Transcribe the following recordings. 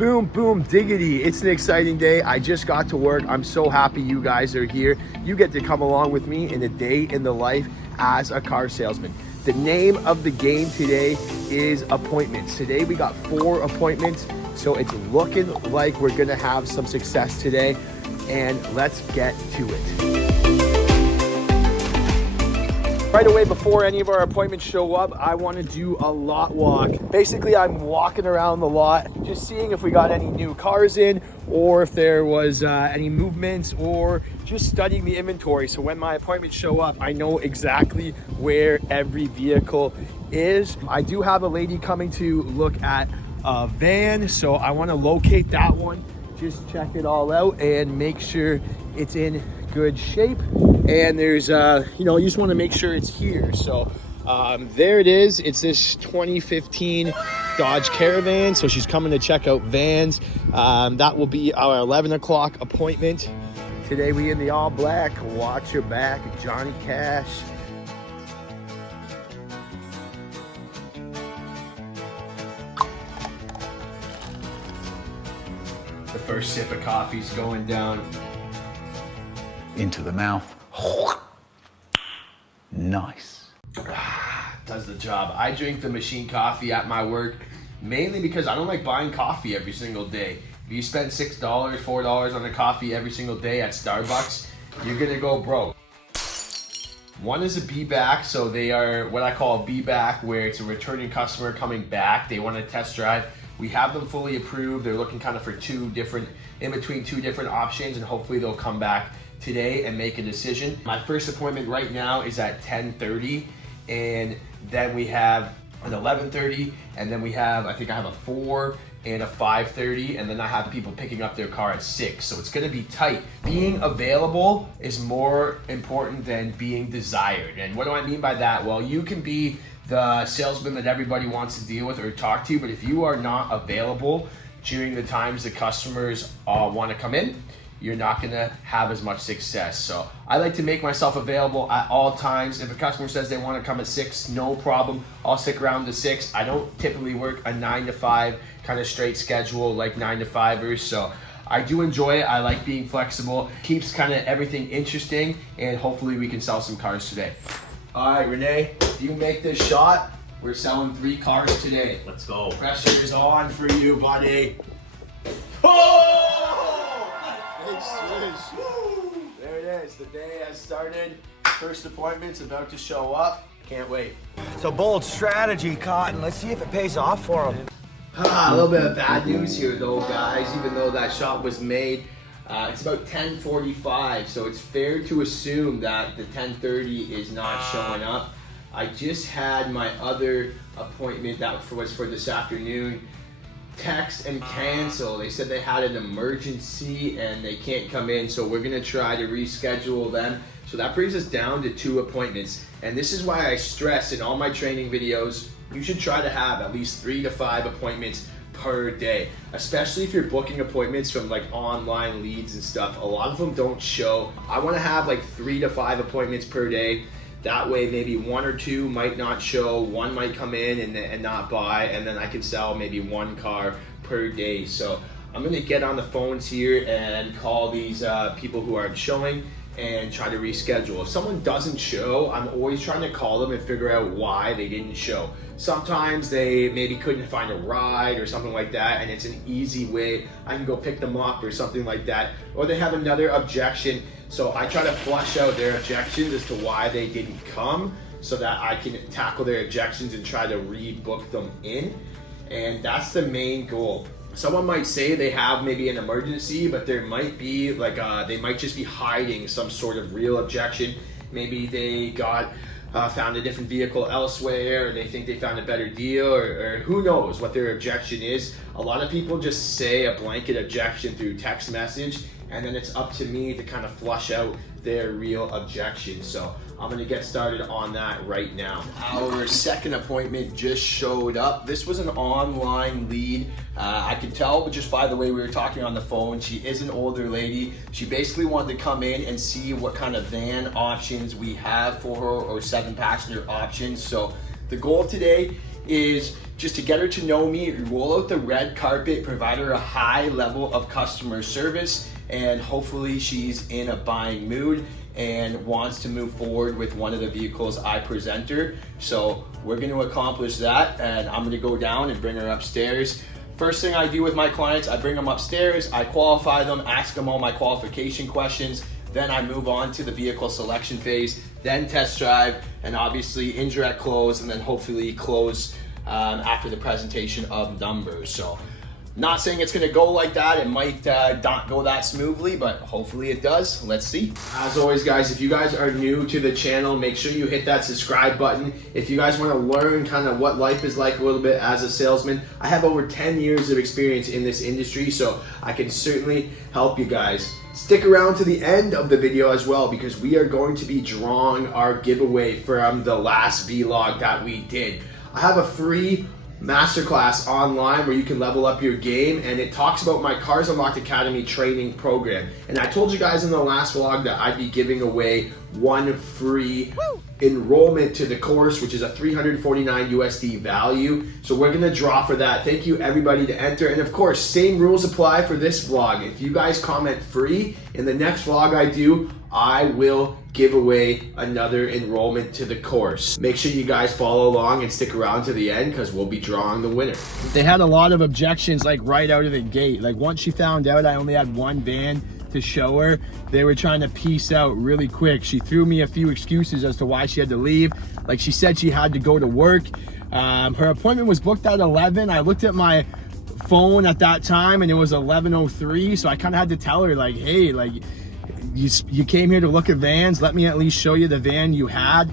Boom, boom, diggity. It's an exciting day. I just got to work. I'm so happy you guys are here. You get to come along with me in a day in the life as a car salesman. The name of the game today is appointments. Today we got 4 appointments, so it's looking like we're gonna have some success today, and let's get to it. Right away, before any of our appointments show up, I want to do a lot walk. Basically, I'm walking around the lot, just seeing if we got any new cars in, or if there was any movements, or just studying the inventory. So when my appointments show up, I know exactly where every vehicle is. I do have a lady coming to look at a van, so I want to locate that one, just check it all out and make sure it's in good shape. And there's you just want to make sure it's here. So there it is. It's this 2015 Dodge Caravan. So she's coming to check out vans. That will be our 11 o'clock appointment. Today we in the all black. Watch your back, Johnny Cash. The first sip of coffee's going down. Into the mouth. Nice. Does the job. I drink the machine coffee at my work mainly because I don't like buying coffee every single day. If you spend $6, $4 on a coffee every single day at Starbucks, you're gonna go broke. One is a be back, so they are what I call a be back, where it's a returning customer coming back. They want to test drive. We have them fully approved. They're looking kind of for in between two different options, and hopefully they'll come back today and make a decision. My first appointment right now is at 10:30, and then we have an 11:30, and then we have, I think I have a 4 and a 5:30, and then I have people picking up their car at 6. So it's gonna be tight. Being available is more important than being desired. And what do I mean by that? Well, you can be the salesman that everybody wants to deal with or talk to, but if you are not available during the times the customers want to come in, you're not gonna have as much success. So I like to make myself available at all times. If a customer says they wanna come at 6, no problem. I'll stick around to 6. I don't typically work a 9 to 5 kind of straight schedule like 9 to 5ers. So I do enjoy it. I like being flexible. Keeps kind of everything interesting, and hopefully we can sell some cars today. All right, Renee, if you make this shot, we're selling 3 cars today. Let's go. Pressure is on for you, buddy. Oh! Big swish. There it is. The day has started. First appointment's about to show up. Can't wait. It's a bold strategy, Cotton. Let's see if it pays off for him. A little bit of bad news here, though, guys. Even though that shot was made, it's about 10:45, so it's fair to assume that the 10:30 is not showing up. I just had my other appointment that was for this afternoon text and cancel. They said they had an emergency and they can't come in, so we're gonna try to reschedule them. So that brings us down to 2 appointments. And this is why I stress in all my training videos, you should try to have at least 3 to 5 appointments per day, especially if you're booking appointments from like online leads and stuff. A lot of them don't show. I want to have like 3 to 5 appointments per day. That way maybe 1 or 2 might not show, 1 might come in and not buy, and then I can sell maybe 1 car per day. So I'm gonna get on the phones here and call these people who aren't showing and try to reschedule. If someone doesn't show, I'm always trying to call them and figure out why they didn't show. Sometimes they maybe couldn't find a ride or something like that, and it's an easy way. I can go pick them up or something like that. Or they have another objection. So I try to flush out their objections as to why they didn't come, so that I can tackle their objections and try to rebook them in. And that's the main goal. Someone might say they have maybe an emergency, but there might be like they might just be hiding some sort of real objection. Maybe they found a different vehicle elsewhere, or they think they found a better deal, or who knows what their objection is. A lot of people just say a blanket objection through text message, and then it's up to me to kind of flush out their real objections. So I'm gonna get started on that right now. Our second appointment just showed up. This was an online lead. I could tell just by the way we were talking on the phone, she is an older lady. She basically wanted to come in and see what kind of van options we have for her, or 7-passenger options. So the goal today is just to get her to know me, roll out the red carpet, provide her a high level of customer service, and hopefully she's in a buying mood and wants to move forward with one of the vehicles I present her. So we're going to accomplish that, and I'm going to go down and bring her upstairs. First thing I do with my clients, I bring them upstairs, I qualify them, ask them all my qualification questions, then I move on to the vehicle selection phase, then test drive, and obviously indirect close, and then hopefully close after the presentation of numbers. So not saying it's going to go like that. It might not go that smoothly, but hopefully it does. Let's see. As always, guys, if you guys are new to the channel, make sure you hit that subscribe button. If you guys want to learn kind of what life is like a little bit as a salesman, I have over 10 years of experience in this industry, so I can certainly help you guys. Stick around to the end of the video as well, because we are going to be drawing our giveaway from the last vlog that we did. I have a free masterclass online where you can level up your game, and it talks about my Cars Unlocked Academy training program. And I told you guys in the last vlog that I'd be giving away one free enrollment to the course, which is a $349 USD value. So we're gonna draw for that. Thank you everybody to enter. And of course, same rules apply for this vlog. If you guys comment free, in the next vlog I do, I will give away another enrollment to the course. Make sure you guys follow along and stick around to the end, because we'll be drawing the winner. They had a lot of objections like right out of the gate. Like once she found out I only had one van to show her, they were trying to peace out really quick. She threw me a few excuses as to why she had to leave. Like she said she had to go to work. Her appointment was booked at 11. I looked at my phone at that time and it was 11:03, so I kind of had to tell her like, hey, like you came here to look at vans, let me at least show you the van you had.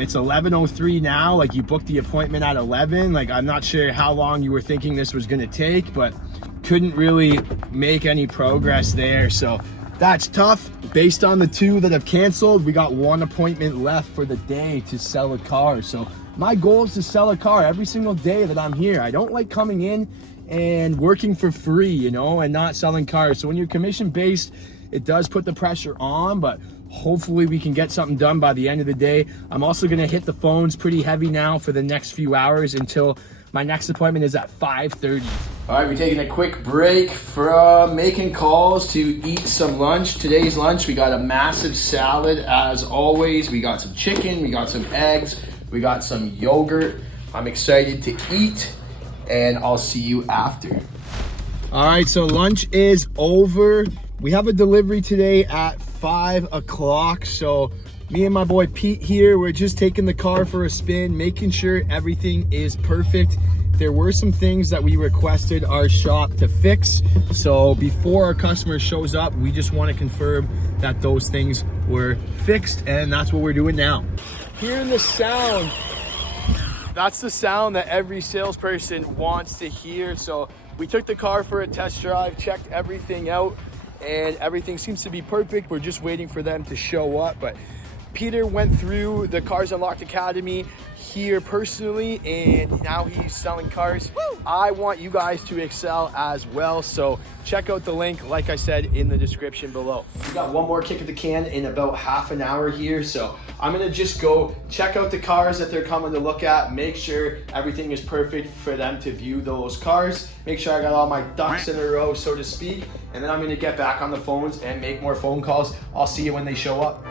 It's 11:03 now, like you booked the appointment at 11. Like I'm not sure how long you were thinking this was gonna take, but couldn't really make any progress there. So that's tough. Based on the two that have canceled, we got one appointment left for the day to sell a car. So my goal is to sell a car every single day that I'm here. I don't like coming in and working for free, you know, and not selling cars. So when you're commission based, it does put the pressure on, but hopefully we can get something done by the end of the day. I'm also gonna hit the phones pretty heavy now for the next few hours until my next appointment is at 5:30. All right, we're taking a quick break from making calls to eat some lunch. Today's lunch, we got a massive salad as always. We got some chicken, we got some eggs, we got some yogurt. I'm excited to eat, and I'll see you after. All right, so lunch is over. We have a delivery today at 5 o'clock. So me and my boy Pete here, we're just taking the car for a spin, making sure everything is perfect. There were some things that we requested our shop to fix. So before our customer shows up, we just want to confirm that those things were fixed, and that's what we're doing now. Hearing the sound, that's the sound that every salesperson wants to hear. So we took the car for a test drive, checked everything out, and everything seems to be perfect. We're just waiting for them to show up. But Peter went through the Cars Unlocked Academy here personally, and now he's selling cars. I want you guys to excel as well, so check out the link, like I said, in the description below. We got one more kick of the can in about half an hour here, so I'm gonna just go check out the cars that they're coming to look at, make sure everything is perfect for them to view those cars, make sure I got all my ducks in a row, so to speak, and then I'm gonna get back on the phones and make more phone calls. I'll see you when they show up.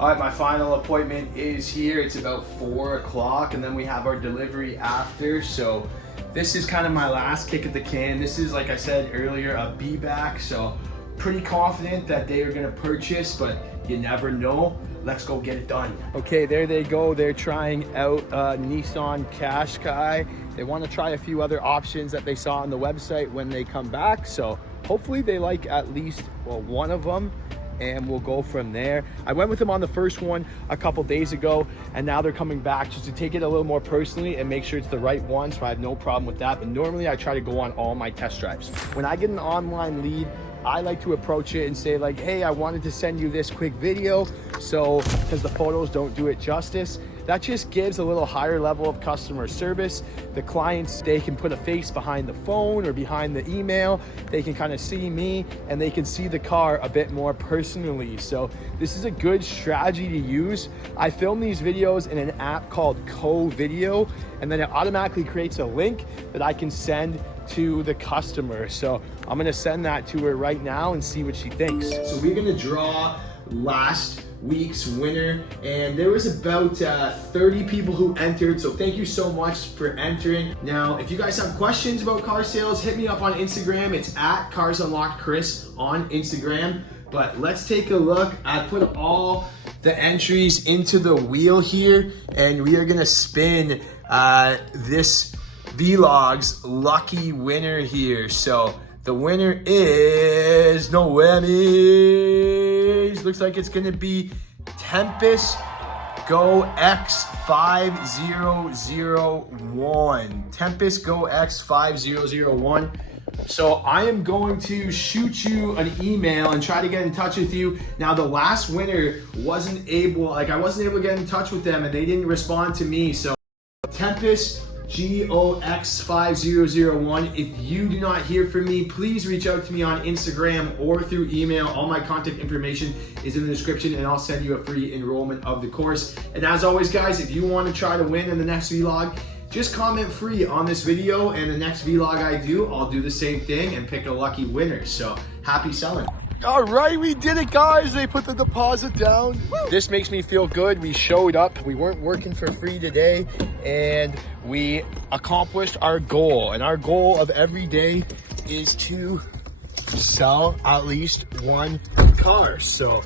All right, my final appointment is here. It's about 4 o'clock, and then we have our delivery after. So this is kind of my last kick at the can. This is, like I said earlier, a be back. So pretty confident that they are gonna purchase, but you never know. Let's go get it done. Okay, there they go. They're trying out Nissan Qashqai. They want to try a few other options that they saw on the website when they come back. So hopefully they like at least one of them, and we'll go from there. I went with them on the first one a couple days ago, and now they're coming back just to take it a little more personally and make sure it's the right one, so I have no problem with that. But normally I try to go on all my test drives. When I get an online lead, I like to approach it and say like, hey, I wanted to send you this quick video, so because the photos don't do it justice. That just gives a little higher level of customer service. The clients, they can put a face behind the phone or behind the email. They can kind of see me and they can see the car a bit more personally. So this is a good strategy to use. I film these videos in an app called Co-Video, and then it automatically creates a link that I can send to the customer. So I'm gonna send that to her right now and see what she thinks. So we're gonna draw last week's winner, and there was about 30 people who entered, so thank you so much for entering. Now if you guys have questions about car sales, hit me up on Instagram. It's at carsunlockedchris on Instagram. But let's take a look. I put all the entries into the wheel here, and we are gonna spin this vlog's lucky winner here. So the winner is no whammies. Looks like it's gonna be Tempest Go X5001. Tempest Go X5001. So I am going to shoot you an email and try to get in touch with you. Now the last winner wasn't able, I wasn't able to get in touch with them and they didn't respond to me. So Tempest GOX5001. If you do not hear from me, please reach out to me on Instagram or through email. All my contact information is in the description, and I'll send you a free enrollment of the course. And as always, guys, if you want to try to win in the next vlog, just comment free on this video, and the next vlog I do, I'll do the same thing and pick a lucky winner. So happy selling. All right, we did it, guys. They put the deposit down. Woo. This makes me feel good. We showed up. We weren't working for free today, and we accomplished our goal. And our goal of every day is to sell at least one car. So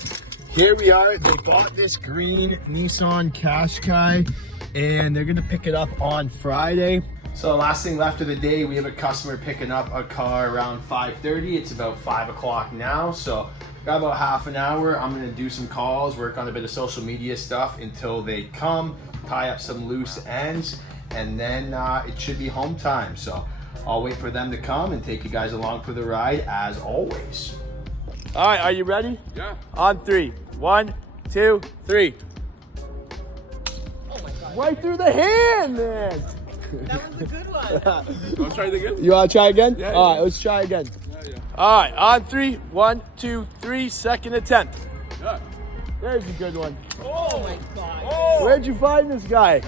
here we are. They bought this green Nissan Qashqai, and they're gonna pick it up on Friday. So the last thing left of the day, we have a customer picking up a car around 5:30. It's about 5 o'clock now, so got about half an hour. I'm gonna do some calls, work on a bit of social media stuff until they come, tie up some loose ends, and then it should be home time. So I'll wait for them to come and take you guys along for the ride as always. All right, are you ready? Yeah. On 3. 1, 2, 3. Oh my God. Right through the hand, man. That was a good one. Let's try it again. You want to try again? Yeah, All yeah. right, let's try again. Yeah. All right, on 3. 1, 2, 3. Second attempt. Yeah. There's a good one. Oh my God. Where'd you find this guy?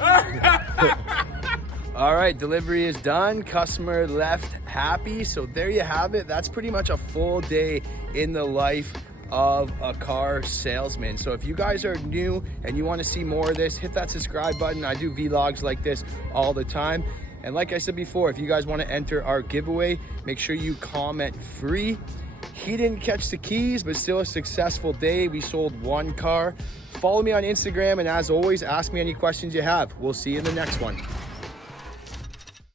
All right, delivery is done. Customer left happy. So there you have it. That's pretty much a full day in the life of a car salesman. So if you guys are new and you want to see more of this, hit that subscribe button. I do vlogs like this all the time. And like I said before, if you guys want to enter our giveaway, make sure you comment free. He didn't catch the keys, but still a successful day. We sold one car. Follow me on Instagram, and as always, ask me any questions you have. We'll see you in the next one.